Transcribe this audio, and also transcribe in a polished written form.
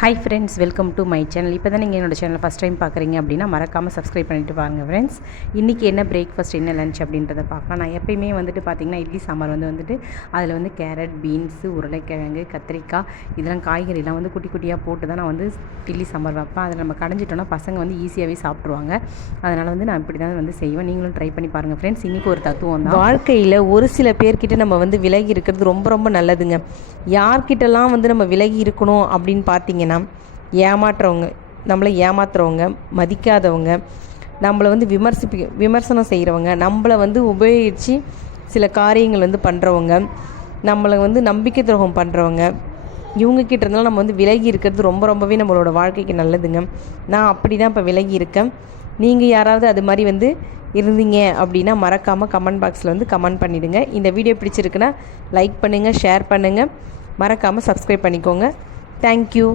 Hi friends, welcome to my channel. இப்போ தான் நீங்கள் என்னோடய சேனல் ஃபஸ்ட் டைம் பார்க்குறீங்க அப்படின்னா மறக்காமல் சப்ஸ்கிரைப் பண்ணிவிட்டு பாருங்கள் ஃப்ரெண்ட்ஸ். இன்றைக்கி என்ன பிரேக்ஃபாஸ்ட், என்ன லஞ்ச் அப்படின்றத பார்க்கலாம். நான் எப்பயுமே பார்த்திங்கன்னா இட்லி சாம்பார் அதில் கேரட், பீன்ஸு, உருளைக்கிழங்கு, கத்திரிக்காய் இதெல்லாம் காய்கறிலாம் குட்டி குட்டியாக போட்டு தான் நான் இட்லி சாம்பார் வைப்பேன். அதில் நம்ம கடைஞ்சிட்டோன்னா பசங்க ஈஸியாகவே சாப்பிட்ருவாங்க. அதனால் நான் இப்படி தான் செய்வேன். நீங்களும் ட்ரை பண்ணி பாருங்கள் ஃப்ரெண்ட்ஸ். இன்றைக்கி ஒரு தத்துவம் தான். வாழ்க்கையில் ஒரு சில பேர்கிட்ட நம்ம விலகி இருக்கிறது ரொம்ப ரொம்ப நல்லதுங்க. யார்கிட்டலாம் நம்ம விலகி இருக்கணும் அப்படின்னு பார்த்தீங்கன்னா, ஏமாற்றுறவங்க, நம்மளை ஏமாத்துறவங்க, மதிக்காதவங்க, நம்மளை விமர்சனம் செய்கிறவங்க, நம்மளை உபயோகித்து சில காரியங்கள் பண்ணுறவங்க, நம்மளை நம்பிக்கை துரோகம் பண்ணுறவங்க, இவங்கக்கிட்ட இருந்தாலும் நம்ம விலகி இருக்கிறது ரொம்ப ரொம்பவே நம்மளோட வாழ்க்கைக்கு நல்லதுங்க. நான் அப்படி தான் இப்போ விலகி இருக்கேன். நீங்கள் யாராவது அது மாதிரி இருந்தீங்க அப்படின்னா மறக்காமல் கமெண்ட் பாக்ஸில் கமெண்ட் பண்ணிவிடுங்க. இந்த வீடியோ பிடிச்சிருக்குன்னா லைக் பண்ணுங்கள், ஷேர் பண்ணுங்கள், மறக்காமல் சப்ஸ்கிரைப் பண்ணிக்கோங்க. தேங்க்யூ.